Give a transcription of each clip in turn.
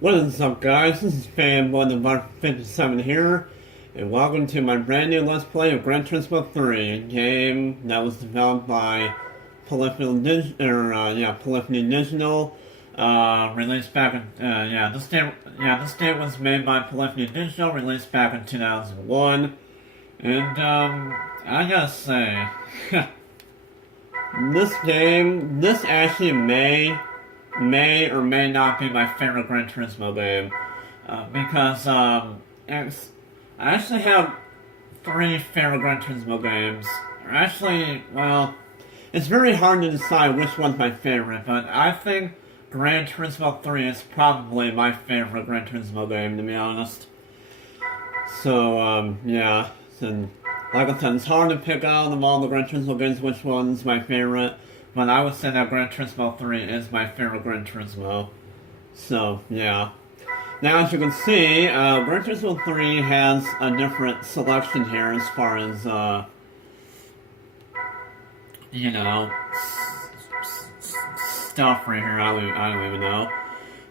What is up, guys? This is Fanboy the Bar 57 here, and welcome to my brand new Let's Play of Gran Turismo 3, a game that was developed by Polyphony Digital, released back in, this game was made by Polyphony Digital, released back in 2001, and, I gotta say, this actually may or may not be my favorite Gran Turismo game, because, I actually have 3 favorite Gran Turismo games. Or actually, well, it's very hard to decide which one's my favorite, but I think Gran Turismo 3 is probably my favorite Gran Turismo game, to be honest. So, yeah. And like I said, it's hard to pick out of all the Gran Turismo games which one's my favorite. But I would say that Gran Turismo 3 is my favorite Gran Turismo. So, yeah. Now, as you can see, Gran Turismo 3 has a different selection here as far as, you know, stuff right here. I don't even know.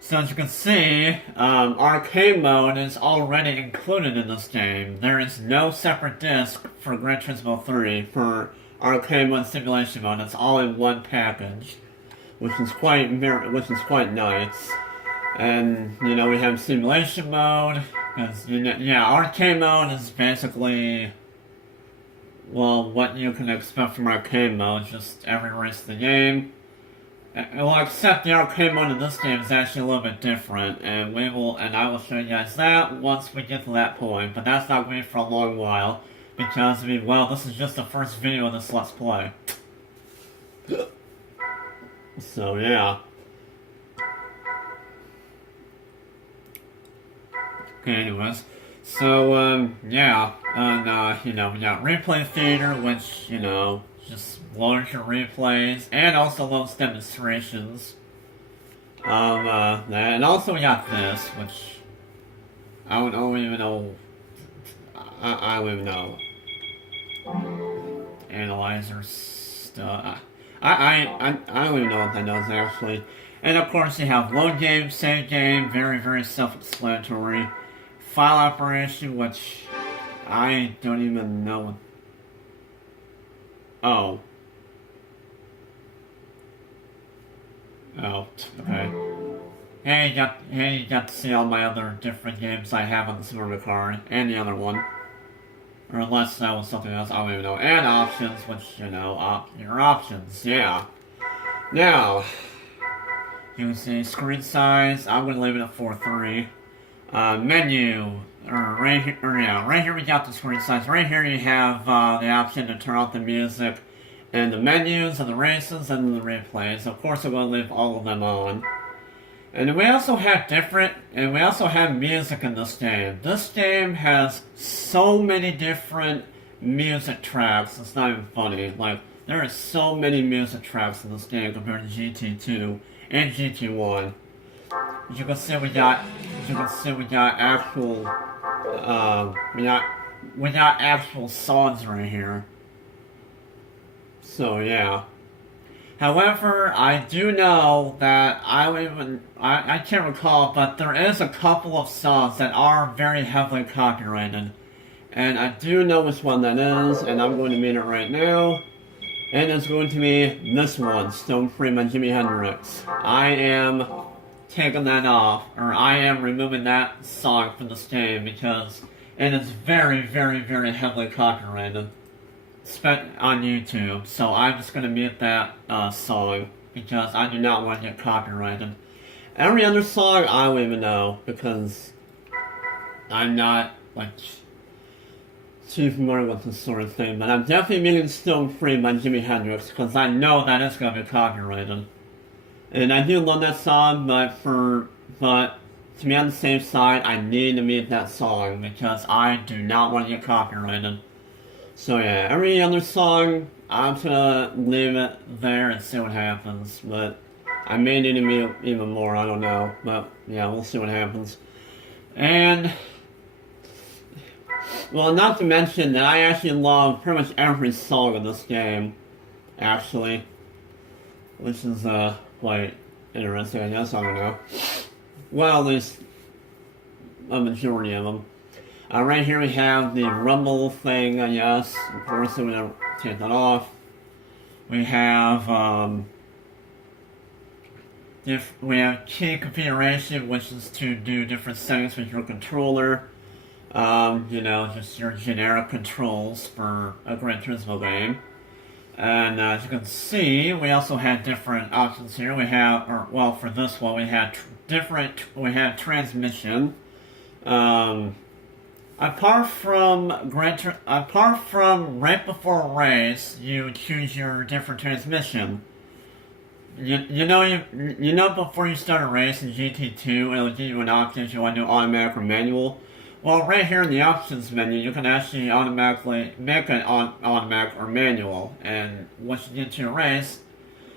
So as you can see, arcade mode is already included in this game. There is no separate disc for Gran Turismo 3 for arcade mode and simulation mode. It's all in one package, which is quite nice. And you know, we have simulation mode, because yeah, arcade mode is basically, well, what you can expect from arcade mode, just every race of the game. Well, except the arcade mode in this game is actually a little bit different, and I will show you guys that once we get to that point. But that's not going to be for a long while, because well, this is just the first video of this Let's Play. So yeah. Okay, anyways. So, yeah, and, you know, we got Replay Theater, which, you know, just loads your replays, and also loads demonstrations. And also we got this, which, I don't even know, I don't even know. Analyzer stuff. I don't even know what that does, actually. And of course you have load game, save game, very, very self-explanatory. File operation, which I don't even know. Oh, okay. Hey, you got to see all my other different games I have on the memory card, and the other one. Or unless that was something else, I don't even know. And options, which, you know, your options, yeah. Now, you can see screen size, I'm going to leave it at 4:3. Menu, right here we got the screen size. Right here you have the option to turn off the music and the menus and the races and the replays. Of course, I'm going to leave all of them on. And we also have music in this game. This game has so many different music tracks, it's not even funny. Like, there are so many music tracks in this game compared to GT2 and GT1. As you can see, we got actual, we got actual songs right here. So yeah. However, I do know that I can't recall, but there is a couple of songs that are very heavily copyrighted. And I do know which one that is, and I'm going to meet it right now. And it's going to be this one, Stone Free by Jimi Hendrix. I am taking that off, or I am removing that song from this game because it is very, very, very heavily copyrighted. Spent on YouTube, so I'm just going to mute that song because I do not want to get copyrighted. Every other song I don't even know because I'm not like too familiar with this sort of thing, but I'm definitely muting Stone Free by Jimi Hendrix because I know that it's going to be copyrighted. And I do love that song, but to be on the safe side, I need to mute that song because I do not want to get copyrighted. So yeah, every other song, I'm just gonna leave it there and see what happens, but I may need to mute even more, I don't know, but yeah, we'll see what happens. And, well, not to mention that I actually love pretty much every song in this game, actually, which is, quite interesting, I guess, I don't know. Well, at least a majority of them. Right here we have the rumble thing, I guess. Of course, I'm going to take that off. We have, key configuration, which is to do different settings with your controller. You know, just your generic controls for a Gran Turismo game. And as you can see, we also had different options here. We have, for this one, we had transmission. Apart from right before a race, you choose your different transmission. you know before you start a race in GT2, it'll give you an option if you want to do automatic or manual. Well, right here in the options menu, you can actually automatically make it automatic or manual. And once you get to your race,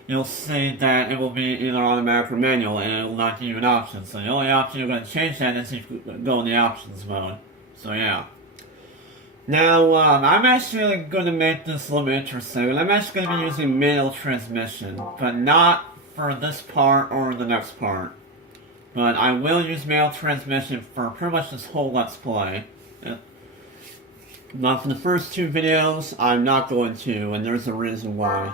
you'll see that it will be either automatic or manual, and it will not give you an option. So the only option you're going to change that is if you go in the options mode. So yeah. Now, I'm actually going to make this a little bit interesting, and I'm actually going to be using manual transmission, but not for this part or the next part. But I will use manual transmission for pretty much this whole Let's Play. Now, for the first two videos, I'm not going to, and there's a reason why.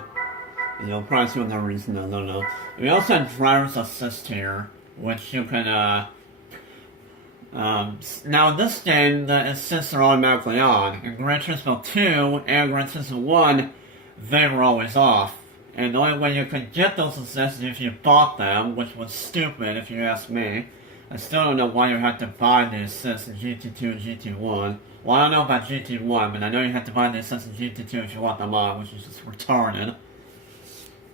You'll probably see what that reason is, I don't know. We also have driver's assist here, which you can, now in this game, the assists are automatically on. In Gran Turismo 2 and Gran Turismo 1, they were always off. And the only way you could get those assists is if you bought them, which was stupid if you ask me. I still don't know why you had to buy the assists in GT2 and GT1. Well, I don't know about GT1, but I know you have to buy the assists in GT2 if you want them on, which is just retarded.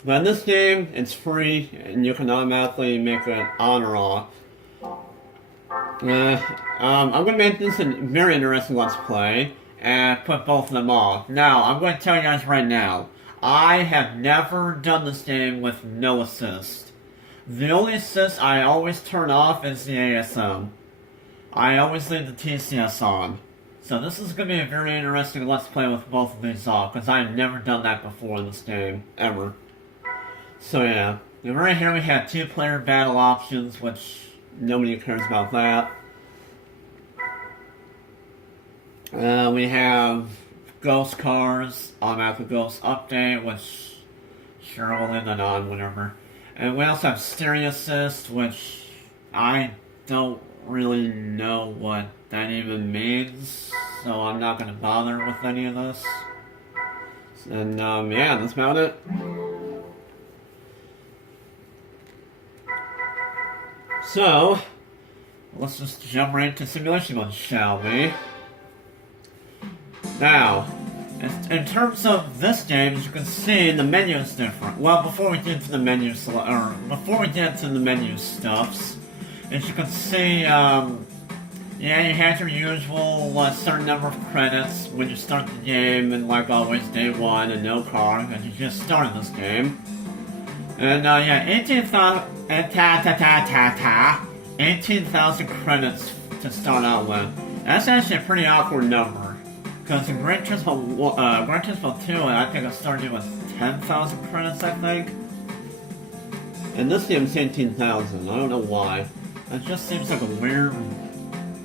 But in this game, it's free, and you can automatically make it on or off. I'm going to make this a very interesting Let's Play, and put both of them off. Now, I'm going to tell you guys right now, I have never done this game with no assist. The only assist I always turn off is the ASM. I always leave the TCS on. So this is going to be a very interesting Let's Play with both of these off, because I've never done that before in this game, ever. So yeah, and right here we have 2-player battle options, which nobody cares about that. We have Ghost Cars, Automatic Ghost Update, which sure we'll leave that on, whatever. And we also have Stereo Assist, which I don't really know what that even means, so I'm not going to bother with any of this. And yeah, that's about it. So, let's just jump right into simulation mode, shall we? Now, in terms of this game, as you can see, the menu is different. Well, before we get to the menu stuffs, as you can see, yeah, you have your usual certain number of credits when you start the game, and like always, day one, and no car, because you just started this game. And yeah, 18,000 credits to start out with. That's actually a pretty awkward number, because in Gran Turismo 2, I think I started with 10,000 credits, I think. And this game's 18,000. I don't know why. It just seems like a weird,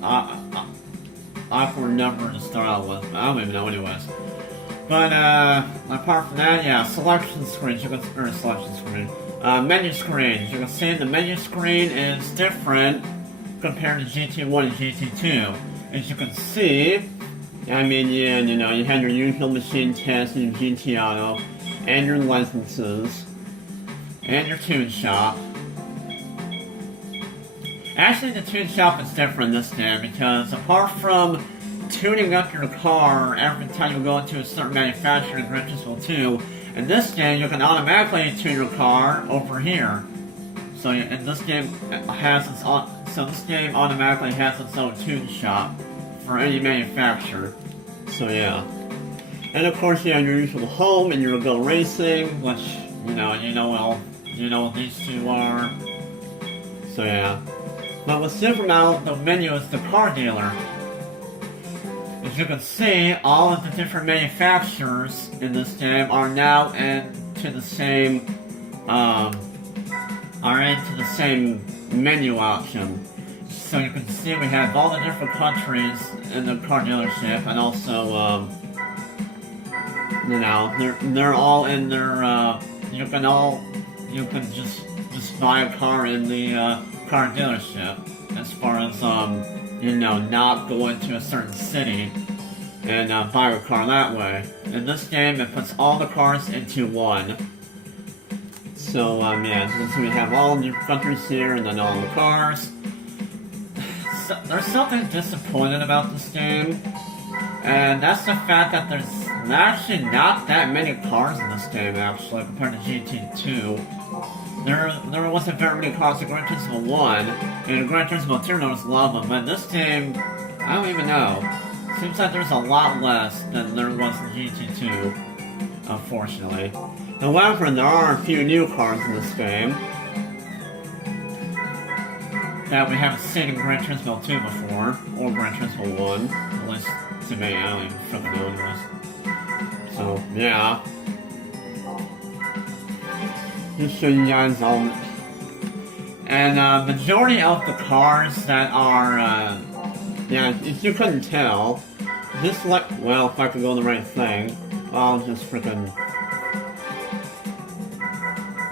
awkward number to start out with. I don't even know, anyways. But apart from that, yeah, selection screens. Menu screens. You can see the menu screen is different compared to GT1 and GT2. As you can see, I mean, yeah, you know, you have your usual machine test and your GT Auto, and your licenses, and your tune shop. Actually, the tune shop is different this game because apart from tuning up your car every time you go into a certain manufacturer in Gran Turismo 2, in this game you can automatically tune your car over here. So in this game has its own, so this game automatically has its own tune shop for any manufacturer. So yeah. And of course you have your usual home and your Go Racing, which you know what these two are. So yeah. But what's different now, the menu is the car dealer. As you can see, all of the different manufacturers in this game are now into the same menu option. So you can see we have all the different countries in the car dealership, and also you know, they're all in their you can just buy a car in the car dealership, as far as you know, not go into a certain city and buy a car that way. In this game, it puts all the cars into one. So yeah, as you can see, we have all the countries here and then all the cars. So, there's something disappointing about this game, and that's the fact that actually not that many cars in this game, actually, compared to GT2. There wasn't very many cars in Gran Turismo 1, and in Gran Turismo 2 there was a lot of them, but in this game, I don't even know. Seems like there's a lot less than there was in GT2, unfortunately. However, there are a few new cars in this game that we haven't seen in Gran Turismo 2 before, or Gran Turismo 1, at least to me, I don't even fucking know anyways. So, yeah. Just show you guys all. And, majority of the cars that are, yeah, if you couldn't tell, this well, if I could go the right thing, I'll just freaking.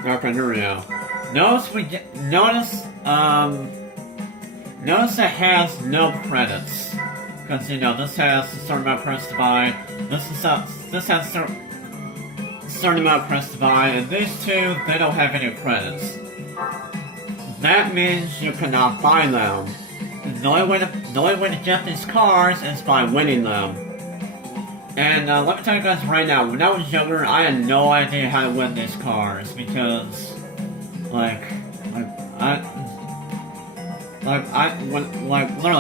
Okay, here we go. Notice notice it has no credits. Because, you know, this has a certain amount of credits to buy, this has a certain amount of credits to buy, and these two, they don't have any credits. That means you cannot buy them. The only way to get these cars is by winning them. And let me tell you guys right now, when I was younger, I had no idea how to win these cars, because, literally,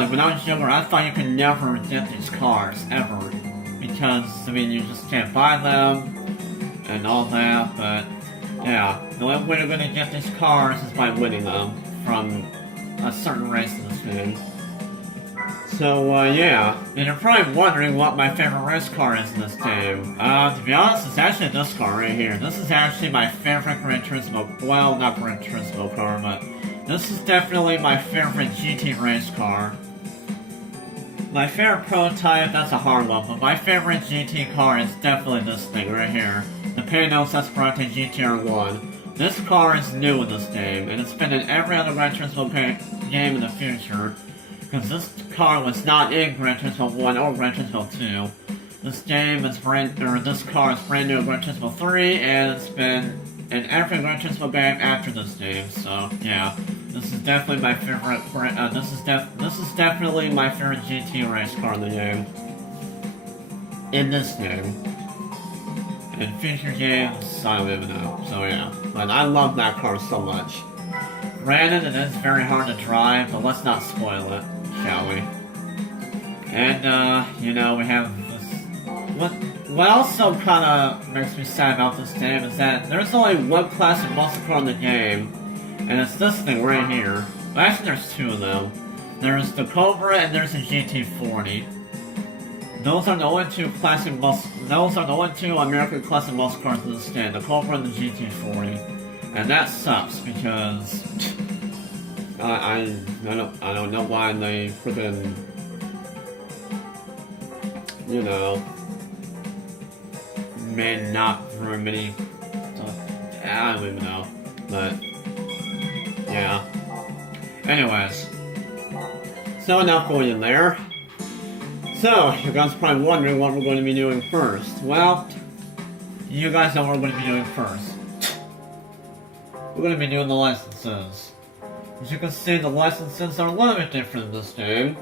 when I was younger, I thought you could never get these cars, ever. Because, I mean, you just can't buy them, and all that, but, yeah. The only way you're gonna get these cars is by winning them from a certain race in this game. So, yeah. And you're probably wondering what my favorite race car is in this game. To be honest, it's actually this car right here. This is actually my favorite Gran Turismo, well, not Gran Turismo car, but this is definitely my favorite GT race car. My favorite prototype, that's a hard one, but my favorite GT car is definitely this thing right here. The Panos Esperante GTR1. This car is new in this game, and it's been in every other Gran Turismo game in the future. Because this car was not in Gran Turismo 1 or Gran Turismo 2. This car is brand new in Gran Turismo 3, and it's been in every Gran Turismo game after this game, so, yeah. This is definitely my favorite, this is definitely my favorite GT race car in the game. In this game. In future games, I don't even know, so yeah. But I love that car so much. Granted, it is very hard to drive, but let's not spoil it, shall we? And, you know, we have this. What also kinda makes me sad about this game is that there's only one classic muscle car in the game, and it's this thing right here. Well, actually, there's two of them. There's the Cobra and there's the GT40. Those are the only two American classic muscle cars in this game, the Cobra and the GT40. And that sucks because I don't know why they freaking, you know, made not very many. I don't even know, but yeah. Anyways, so enough going in there. So, you guys are probably wondering what we're going to be doing first. Well, you guys know what we're going to be doing first. We're going to be doing the licenses. As you can see, the licenses are a little bit different in this game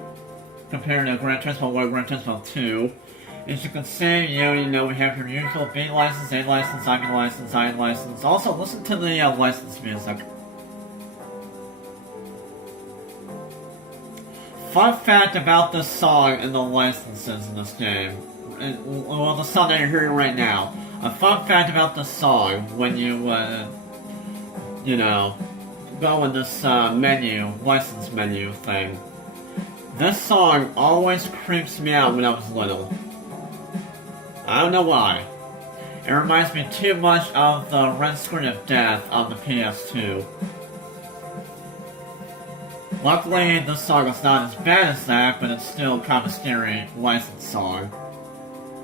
compared to Gran Turismo 1 and Gran Turismo 2. As you can see, you know, we have your usual B license, A license, IB license, I license. Also, listen to the license music. Fun fact about this song and the licenses in this game. Well, the song that you're hearing right now. A fun fact about this song, when you, you know, go in this license menu thing. This song always creeps me out when I was little. I don't know why. It reminds me too much of the Red Screen of Death on the PS2. Luckily, this song is not as bad as that, but it's still kind of a scary licensed song.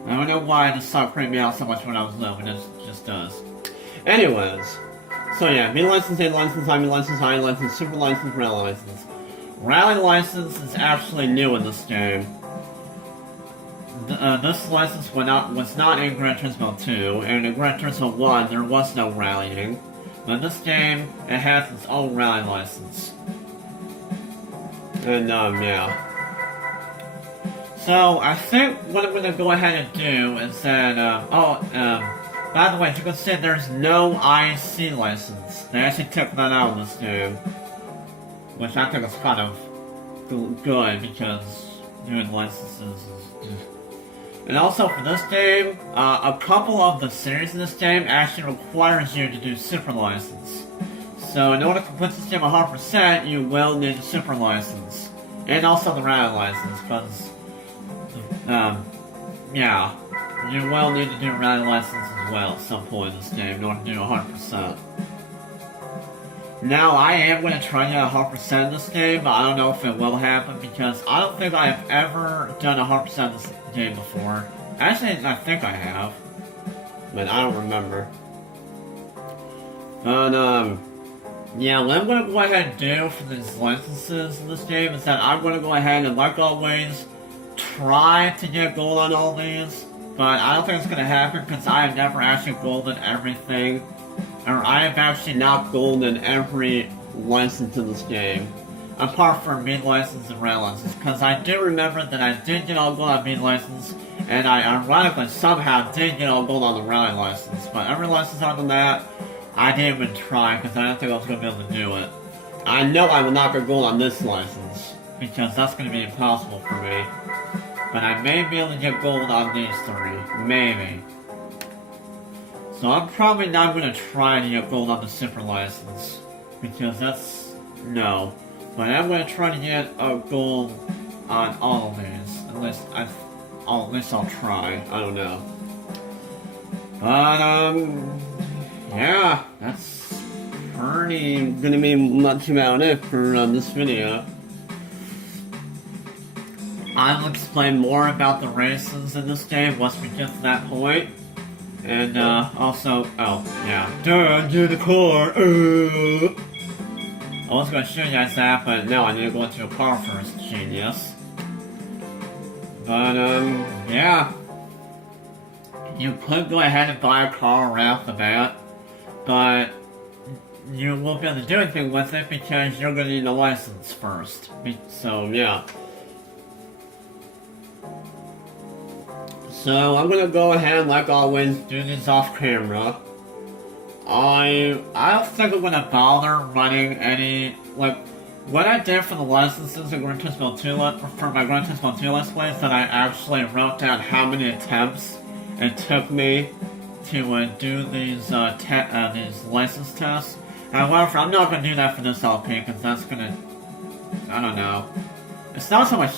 I don't know why this song creeped me out so much when I was little, but it just does. Anyways, so yeah, B license, A license, IB license, I license, Super license, Rally license. Rally license is actually new in this game. This license was not in Gran Turismo 2, and in Gran Turismo 1 there was no rallying. But in this game, it has its own rally license. And, yeah. So I think what I'm going to go ahead and do is that, by the way, as you can see, there's no IC license. They actually took that out of this game, which I think is kind of good because doing licenses is. And also for this game, a couple of the series in this game actually requires you to do super license. So in order to complete this game 100%, you will need a super license. And also the rally license, because, yeah, you will need to do a rally license as well at some point in this game in order to do 100%. Now, I am going to try to get 100% in this game, but I don't know if it will happen because I don't think I have ever done 100% in this game before. Actually, I think I have, but I don't remember. But, yeah, what I'm going to go ahead and do for these licenses in this game is that I'm going to go ahead and, like always, try to get gold on all these, but I don't think it's going to happen because I have never actually golden everything. Or I have actually not golden every license in this game, apart from meat license and rail license, because I do remember that I did get all gold on meat license, and I ironically somehow did get all gold on the rally license, but every license other than that, I didn't even try, because I didn't think I was going to be able to do it. I know I will not get gold on this license, because that's going to be impossible for me, but I may be able to get gold on these three, maybe. So I'm probably not going to try to get gold on the super license, because that's, no. But I'm going to try to get a gold on all of these, at least I'll try, I don't know. But, yeah, that's pretty gonna be much about it for this video. I'll explain more about the races in this game once we get to that point. And, also, oh, yeah. Duh, do the car! I was gonna show you guys that, but no, I need to go into a car first, genius. But, yeah. You could go ahead and buy a car right off the bat, but you won't be able to do anything with it because you're gonna need a license first. So, yeah. So, I'm gonna go ahead, like always, do this off camera. I don't think I'm gonna bother running any, like, what I did for the licenses in Gran Turismo 2, for my Gran Turismo 2 Let's Play, is that I actually wrote down how many attempts it took me to do these license tests. However, I'm not gonna do that for this LP, because that's gonna, I don't know. It's not so much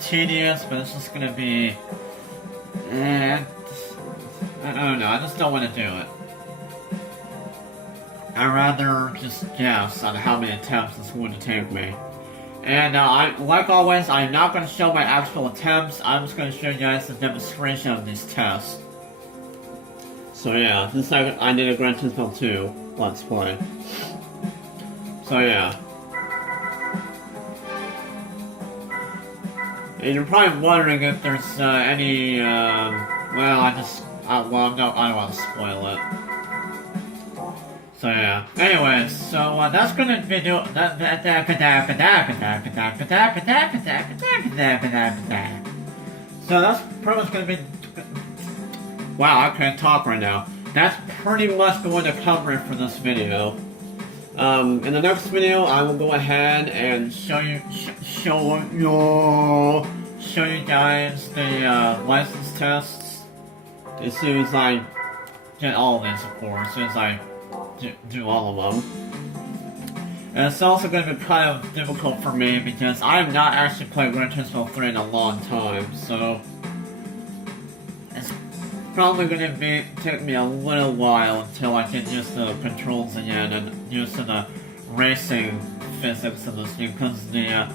tedious, but it's just gonna be, I don't know, I just don't want to do it. I'd rather just guess on how many attempts it's going to take me. And like always, I'm not going to show my actual attempts, I'm just going to show you guys a demonstration of these tests. So yeah, this is like I did a Gran Turismo 2 Let's Play. So yeah. And you're probably wondering if there's any, well, I don't want to spoil it. So yeah. Anyways, so that's gonna be so that's pretty much gonna be. Wow, I can't talk right now. That's pretty much going to cover it for this video. In the next video, I will go ahead and show you guys the license tests as soon as I get all of these, of course, as soon as I do all of them. And it's also going to be kind of difficult for me because I have not actually played Gran Turismo 3 in a long time, so it's probably going to take me a little while until I get used to the controls again and used to the racing physics of this game, because the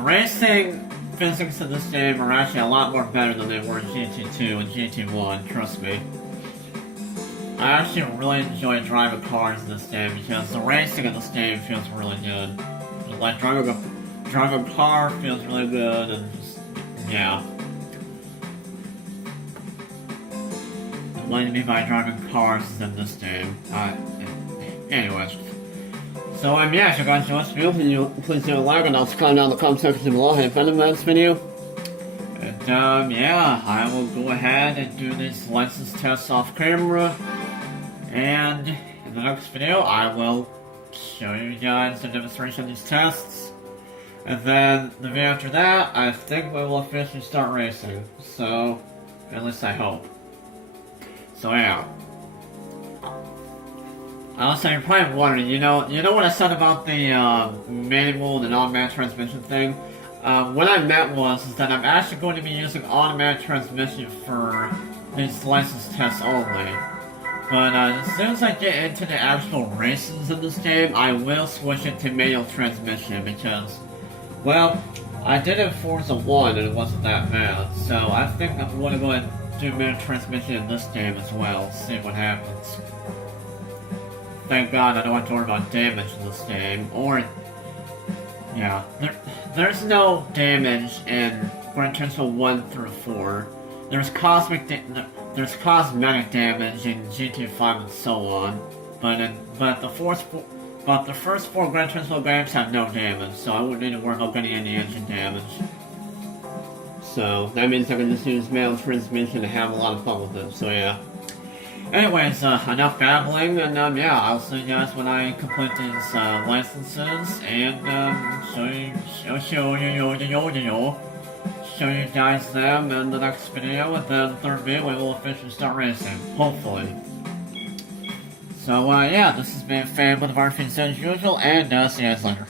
racing physics of this game are actually a lot more better than they were in GT2 and GT1, trust me. I actually really enjoy driving cars in this game because the racing in this game feels really good. Like driving a car feels really good and just, yeah. What I mean by driving cars is in this game. Anyways. So yeah, if you guys enjoyed this video, please do a like and also comment down in the comment section below if you found this video. yeah, I will go ahead and do these license tests off camera. And in the next video, I will show you guys the demonstration of these tests. And then the video after that, I think we will officially start racing. So, at least I hope. So yeah. Also, you're probably wondering, you know what I said about the manual and automatic transmission thing? What I meant was that I'm actually going to be using automatic transmission for these license tests only. But as soon as I get into the actual races in this game, I will switch it to manual transmission because, well, I did it in Forza 1 and it wasn't that bad. So I think I'm going to go ahead and do manual transmission in this game as well, see what happens. Thank God I don't have to worry about damage in this game, or... yeah, there's no damage in Gran Turismo 1 through 4. There's cosmetic damage in GT5 and so on, but the first 4 Gran Turismo games have no damage, so I wouldn't need to worry about getting any engine damage. So that means I can just use manual transmission and have a lot of fun with it. So yeah. Anyways, enough babbling, and yeah, I'll see you guys when I complete these licenses, and show you guys them in the next video, and then third video we will officially start racing, hopefully. So yeah, this has been Fan with Varfins as usual, and see you guys later.